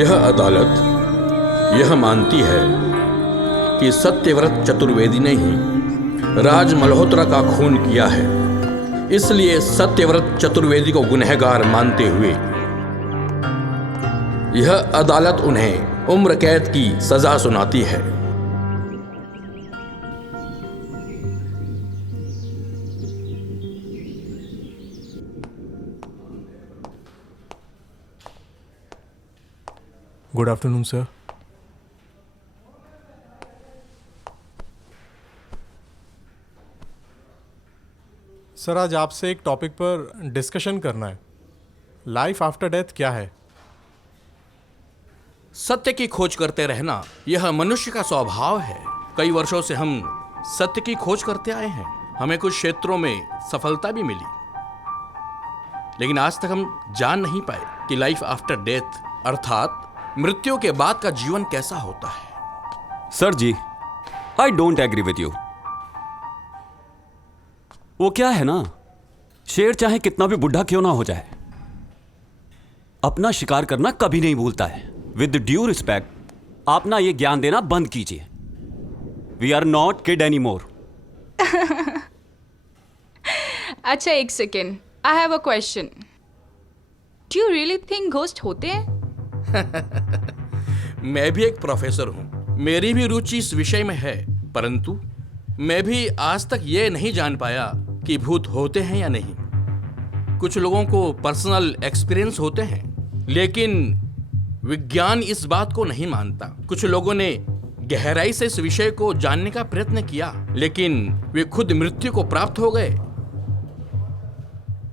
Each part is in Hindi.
यह अदालत यह मानती है कि सत्यव्रत चतुर्वेदी ने ही राज मल्होत्रा का खून किया है, इसलिए सत्यव्रत चतुर्वेदी को गुनहगार मानते हुए यह अदालत उन्हें उम्र कैद की सजा सुनाती है। Good afternoon sir. सर आज आपसे एक टॉपिक पर डिस्कशन करना है। लाइफ आफ्टर डेथ क्या है? सत्य की खोज करते रहना यह मनुष्य का स्वभाव है। कई वर्षों से हम सत्य की खोज करते आए हैं। हमें कुछ क्षेत्रों में सफलता भी मिली, लेकिन आज तक हम जान नहीं पाए कि लाइफ आफ्टर डेथ अर्थात मृत्यु के बाद का जीवन कैसा होता है। Sir ji, I don't agree with you. वो क्या है ना, शेर चाहे कितना भी बुढ़ा क्यों ना हो जाए, अपना शिकार करना कभी नहीं भूलता है। विद ड्यू रिस्पेक्ट, आप ना ये ज्ञान देना बंद कीजिए। We are not kid any more. अच्छा एक second, I have a question. Do you really think ghost होते हैं? मैं भी एक प्रोफेसर हूं, मेरी भी रुचि इस विषय में है, परंतु मैं भी आज तक ये नहीं जान पाया कि भूत होते हैं या नहीं। कुछ लोगों को पर्सनल एक्सपीरियंस होते हैं, लेकिन विज्ञान इस बात को नहीं मानता। कुछ लोगों ने गहराई से इस विषय को जानने का प्रयत्न किया, लेकिन वे खुद मृत्यु को प्राप्त हो गए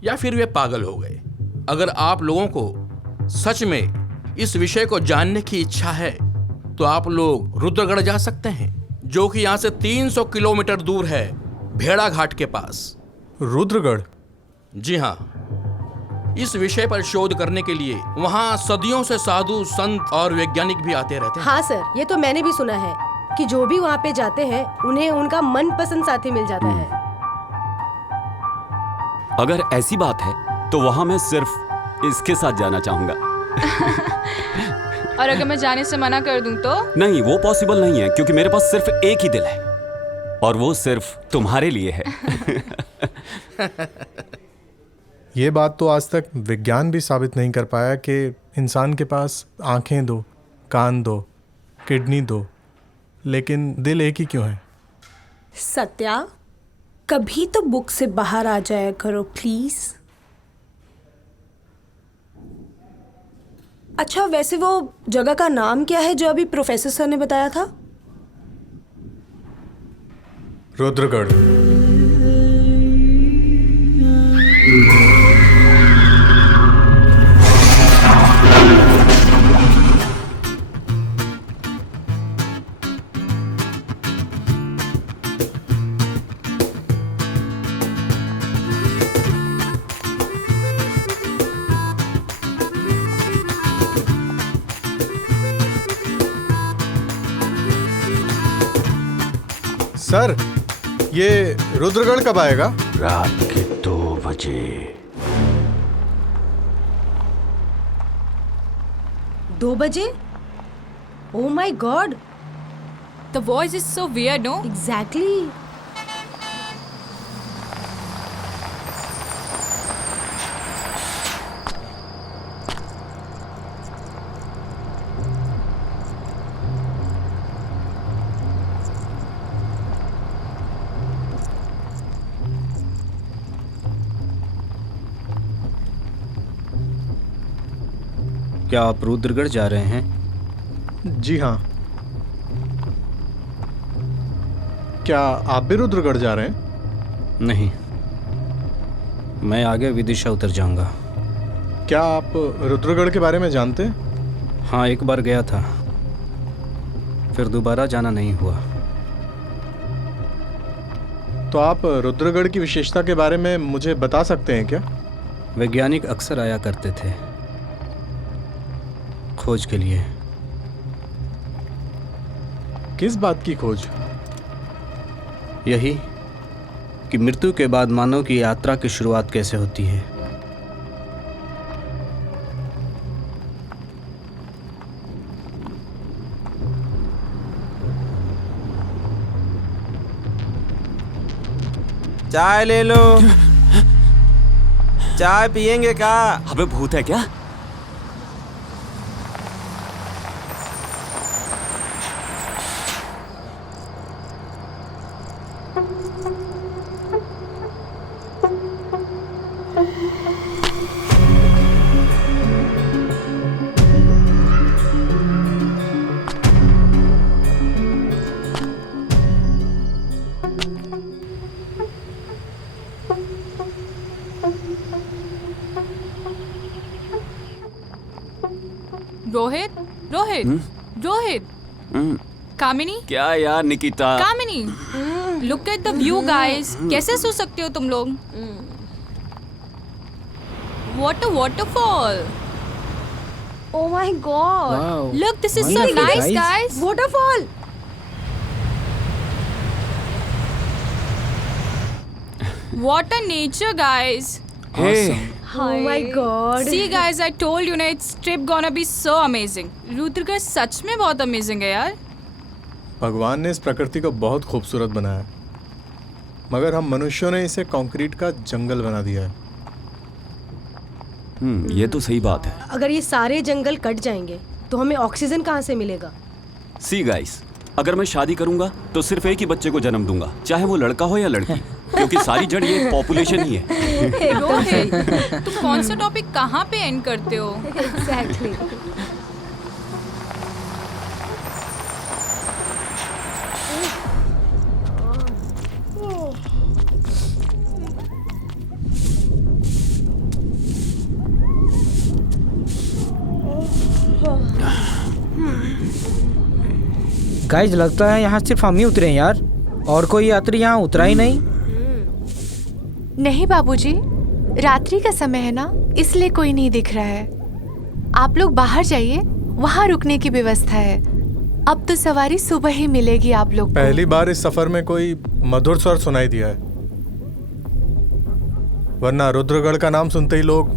या फिर वे पागल हो गए। अगर आप लोगों को सच में इस विषय को जानने की इच्छा है तो आप लोग रुद्रगढ़ जा सकते हैं, जो कि यहाँ से 300 किलोमीटर दूर है, भेड़ा घाट के पास। रुद्रगढ़? जी हाँ, इस विषय पर शोध करने के लिए वहाँ सदियों से साधु संत और वैज्ञानिक भी आते रहते हैं। हाँ सर, ये तो मैंने भी सुना है कि जो भी वहाँ पे जाते हैं उन्हें उनका मनपसंद साथी मिल जाता है। अगर ऐसी बात है तो वहां मैं सिर्फ इसके साथ जाना चाहूंगा। और अगर मैं जाने से मना कर दूं तो? नहीं, वो पॉसिबल नहीं है, क्योंकि मेरे पास सिर्फ एक ही दिल है और वो सिर्फ तुम्हारे लिए है। ये बात तो आज तक विज्ञान भी साबित नहीं कर पाया कि इंसान के पास आंखें दो, कान दो, किडनी दो, लेकिन दिल एक ही क्यों है? सत्या, कभी तो बुक से बाहर आ जाया करो प्लीज। अच्छा, वैसे वो जगह का नाम क्या है जो अभी प्रोफेसर सर ने बताया था? रुद्रगढ़। सर, ये रुद्रगढ़ कब आएगा? रात के 2 बजे। 2 बजे? Oh my God, The voice is so weird, no? Exactly. क्या आप रुद्रगढ़ जा रहे हैं? जी हाँ। क्या आप भी रुद्रगढ़ जा रहे हैं? नहीं, मैं आगे विदिशा उतर जाऊंगा। क्या आप रुद्रगढ़ के बारे में जानते हैं? हाँ, एक बार गया था, फिर दोबारा जाना नहीं हुआ। तो आप रुद्रगढ़ की विशेषता के बारे में मुझे बता सकते हैं क्या? वैज्ञानिक अक्सर आया करते थे खोज के लिए। किस बात की खोज? यही कि मृत्यु के बाद मानव की यात्रा की शुरुआत कैसे होती है। चाय ले लो। चाय पियेंगे क्या? अबे भूत है क्या? रोहित रोहित रोहित कामिनी क्या यार Nikita? Kamini look at the view guys. कैसे सो सकते हो तुम लोग? What a waterfall. Oh my God! Wow. Look, this is so Wonderful, nice, guys. guys. Waterfall! What a nature, guys. Hey, Oh my God! See, guys, I told you, ना, it's trip gonna be so amazing. रुद्रगढ़ सच में बहुत अमेजिंग है यार। भगवान ने इस प्रकृति को बहुत खूबसूरत बनाया है, मगर हम मनुष्यों ने इसे कंक्रीट का जंगल बना दिया है। ये तो सही बात है। अगर ये सारे जंगल कट जाएंगे तो हमें ऑक्सीजन कहाँ से मिलेगा? सी गाइस, अगर मैं शादी करूंगा तो सिर्फ एक ही बच्चे को जन्म दूंगा, चाहे वो लड़का हो या लड़की, क्योंकि सारी जड़ ये पॉपुलेशन ही है। रोहित, तुम कौन सा टॉपिक कहाँ पे एंड करते हो? Exactly. गाइस लगता है यहाँ सिर्फ हम ही उतरे हैं यार, और कोई यात्री यहाँ उतरा ही नहीं। नहीं बाबूजी, रात्रि का समय है ना, इसलिए कोई नहीं दिख रहा है। आप लोग बाहर जाइए, वहाँ रुकने की व्यवस्था है। अब तो सवारी सुबह ही मिलेगी आप लोग को। पहली बार इस सफर में कोई मधुर स्वर सुनाई दिया है, वरना रुद्रगढ़ का नाम सुनते ही लोग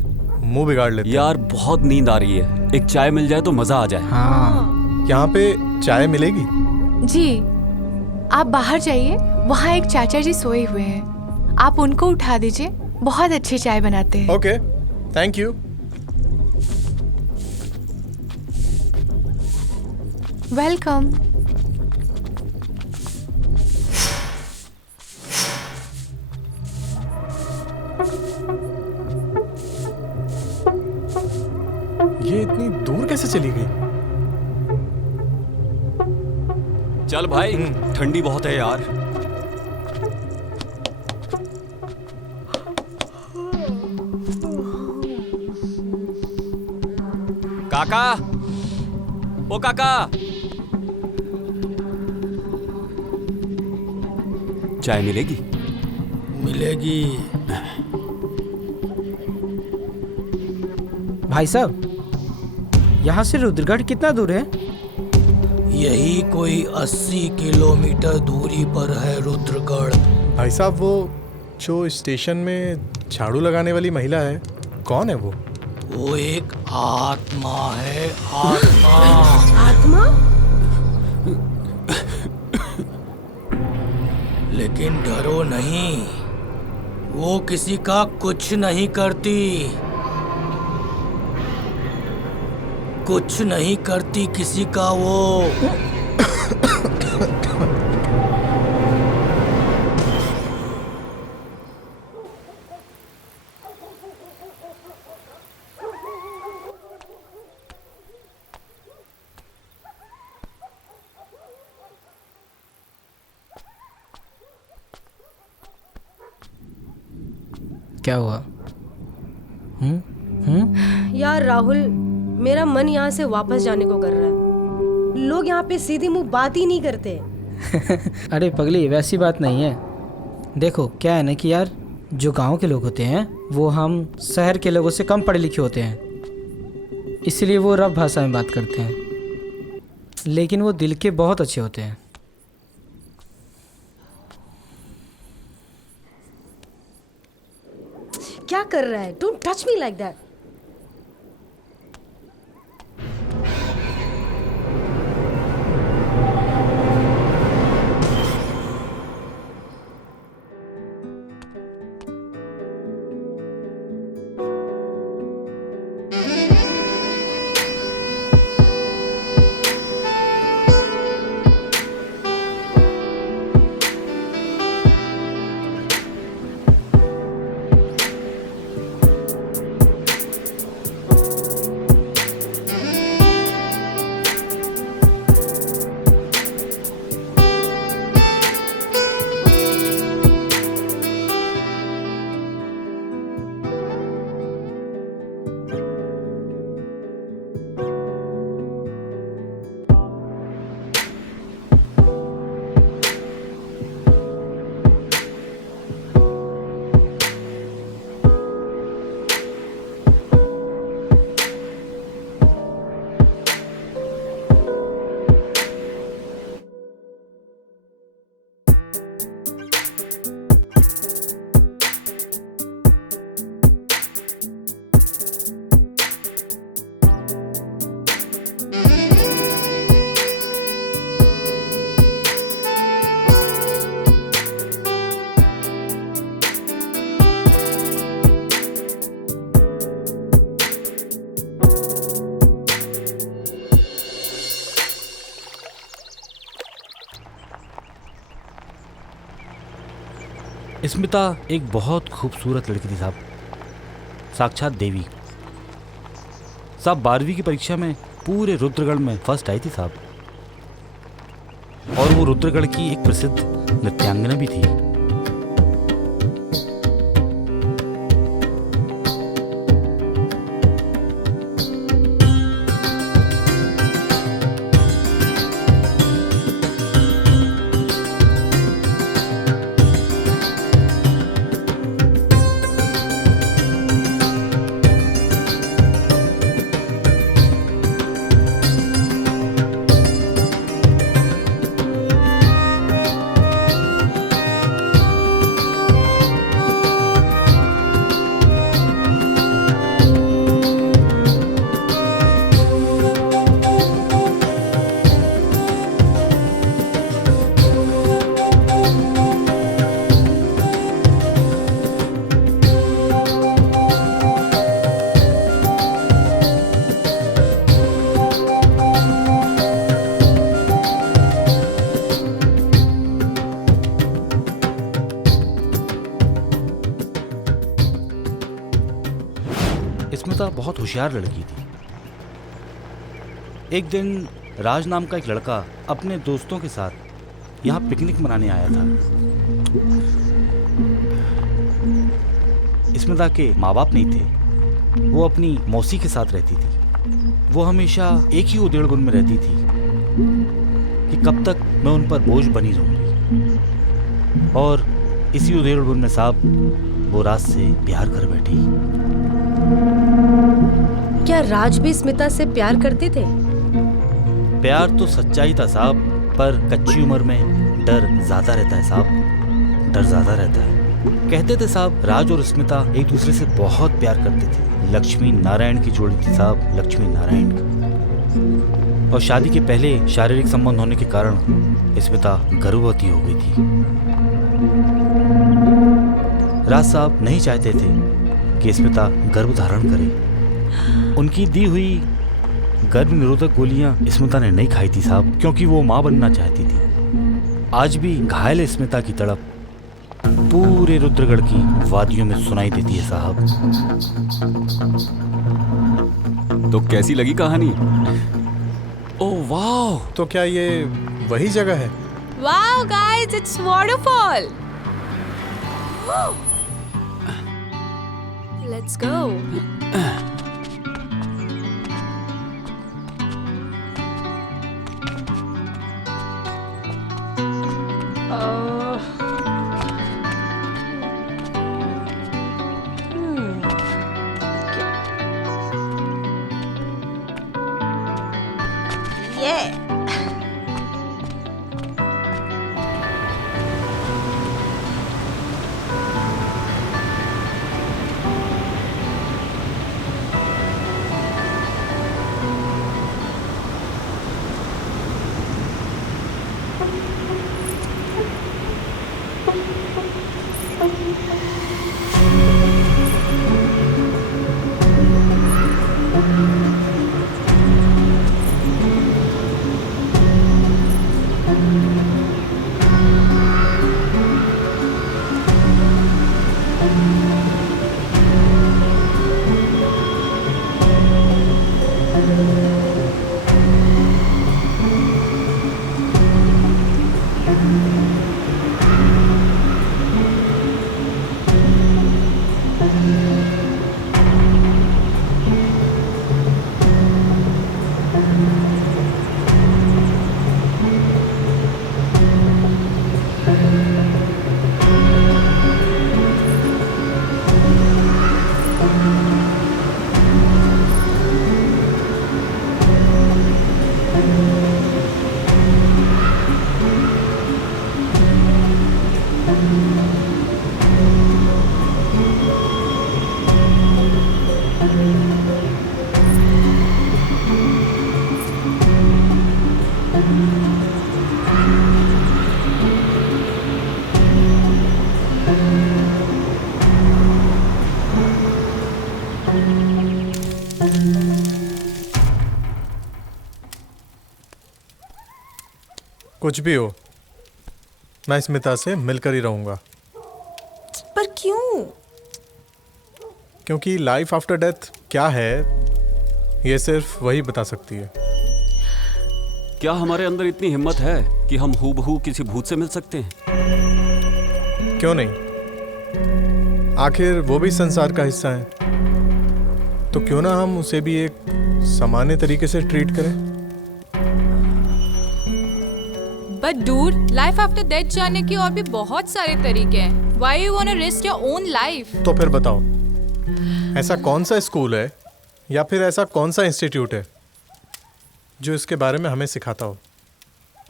मुंह बिगाड़ लेते हैं। यार बहुत नींद आ रही है, एक चाय मिल जाए तो मजा आ जाए। हाँ, यहाँ पे चाय मिलेगी? जी, आप बाहर जाइए, वहाँ एक चाचा जी सोए हुए हैं, आप उनको उठा दीजिए, बहुत अच्छी चाय बनाते हैं। Okay, thank you. वेलकम। ये इतनी दूर कैसे चली गई? चल भाई, ठंडी बहुत है यार। काका, ओ काका, चाय मिलेगी? मिलेगी। भाई साहब, यहाँ से रुद्रगढ़ कितना दूर है? यही कोई 80 किलोमीटर दूरी पर है रुद्रगढ़। भाई साहब, वो जो स्टेशन में झाड़ू लगाने वाली महिला है, कौन है वो? वो एक आत्मा है, आत्मा। आत्मा? लेकिन डरो नहीं, वो किसी का कुछ नहीं करती, कुछ नहीं करती किसी का वो। क्या हुआ? यार राहुल, मेरा मन यहाँ से वापस जाने को कर रहा है। लोग यहाँ पे सीधे मुंह बात ही नहीं करते। अरे पगली, वैसी बात नहीं है। देखो क्या है ना कि यार, जो गांव के लोग होते हैं वो हम शहर के लोगों से कम पढ़े लिखे होते हैं, इसलिए वो रफ भाषा में बात करते हैं, लेकिन वो दिल के बहुत अच्छे होते हैं। क्या कर रहा है? Don't touch me like that. Smita एक बहुत खूबसूरत लड़की थी साहब, साक्षात देवी साहब। 12वीं की परीक्षा में पूरे रुद्रगढ़ में फर्स्ट आई थी साहब, और वो रुद्रगढ़ की एक प्रसिद्ध नृत्यांगना भी थी। स्मिता बहुत होशियार लड़की थी। एक दिन राज नाम का एक लड़का अपने दोस्तों के साथ यहाँ पिकनिक मनाने आया था। स्मिता के माँ बाप नहीं थे, वो अपनी मौसी के साथ रहती थी। वो हमेशा एक ही उधेड़बुन में रहती थी कि कब तक मैं उन पर बोझ बनी रहूंगी, और इसी उधेड़बुन में साहब वो राज से प्यार कर बैठी। क्या राज भी स्मिता से प्यार करते थे? प्यार तो सच्चाई था साहब, पर कच्ची उम्र में डर ज्यादा रहता है साहब, डर ज्यादा रहता है। कहते थे साहब राज और स्मिता एक दूसरे से बहुत प्यार करते थे। लक्ष्मी नारायण की जोड़ी थी साहब, लक्ष्मी नारायण की। और शादी के पहले शारीरिक संबंध होने के कारण स्मिता गर्भवती हो गई थी। राज साहब नहीं चाहते थे कि स्मिता गर्भ धारण करे। उनकी दी हुई गर्भ निरोधक गोलियां स्मिता ने नहीं खाई थी साहब, क्योंकि वो मां बनना चाहती थी। आज भी घायल स्मिता की तड़प पूरे रुद्रगढ़ की वादियों में सुनाई देती है साहब। तो कैसी लगी कहानी? ओह वाह, तो क्या ये वही जगह है? Wow, guys, it's waterfall. Let's go. Yeah. कुछ भी हो, मैं स्मिता से मिलकर ही रहूंगा। पर क्यों? क्योंकि लाइफ आफ्टर डेथ क्या है ये सिर्फ वही बता सकती है। क्या हमारे अंदर इतनी हिम्मत है कि हम हूबहू किसी भूत से मिल सकते हैं? क्यों नहीं, आखिर वो भी संसार का हिस्सा है, तो क्यों ना हम उसे भी एक सामान्य तरीके से ट्रीट करें। But dude, life after death जाने के और भी बहुत सारे तरीके हैं। Why you want to risk your own life? तो फिर बताओ, ऐसा कौन सा स्कूल है या फिर ऐसा कौन सा इंस्टीट्यूट है जो इसके बारे में हमें सिखाता हो?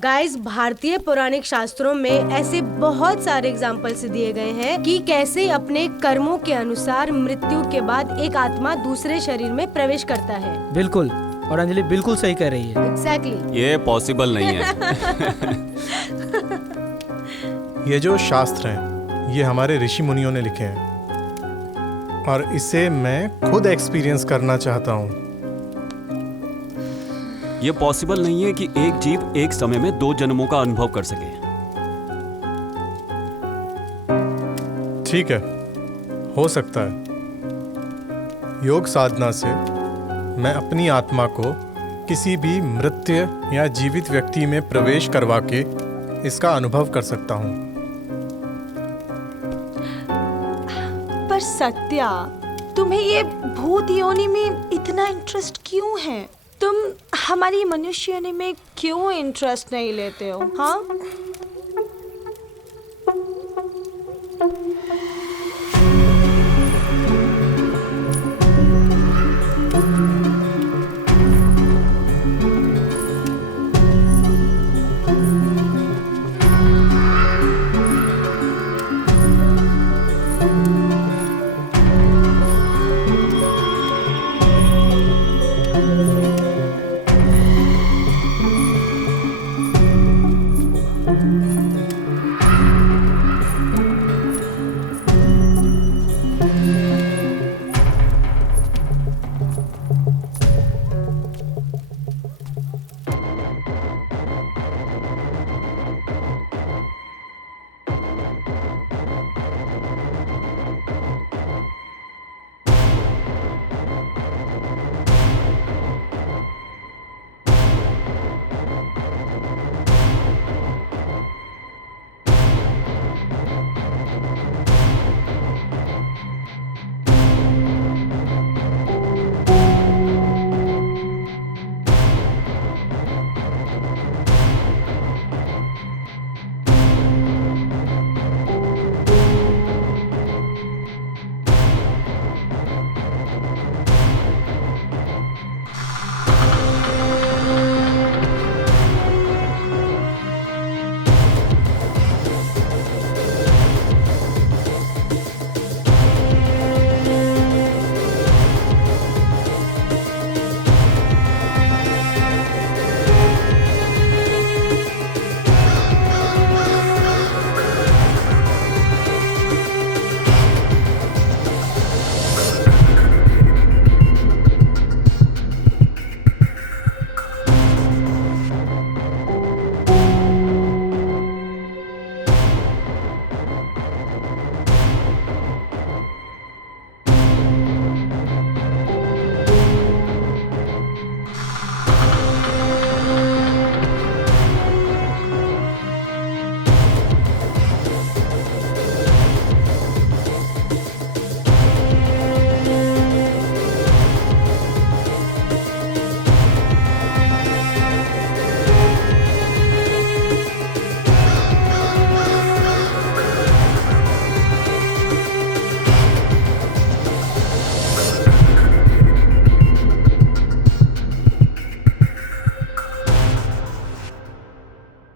गाइस, भारतीय पौराणिक शास्त्रों में ऐसे बहुत सारे एग्जाम्पल्स दिए गए हैं कि कैसे अपने कर्मों के अनुसार मृत्यु के बाद एक आत्मा दूसरे शरीर में प्रवेश करता है। बिल्कुल, और अंजलि बिल्कुल सही कह रही है। एग्जैक्टली। ये पॉसिबल नहीं है। ये जो शास्त्र हैं ये हमारे ऋषि मुनियों ने लिखे हैं और इसे मैं खुद एक्सपीरियंस करना चाहता हूँ। ये पॉसिबल नहीं है कि एक जीव एक समय में 2 जन्मों का अनुभव कर सके। ठीक है, हो सकता है। योग साधना से मैं अपनी आत्मा को किसी भी मृत या जीवित व्यक्ति में प्रवेश करवा के इसका अनुभव कर सकता हूँ। पर सत्या, तुम्हें ये भूत योनि में इतना इंटरेस्ट क्यों है? तुम हमारी मनुष्य योनि में क्यों इंटरेस्ट नहीं लेते हो? हाँ,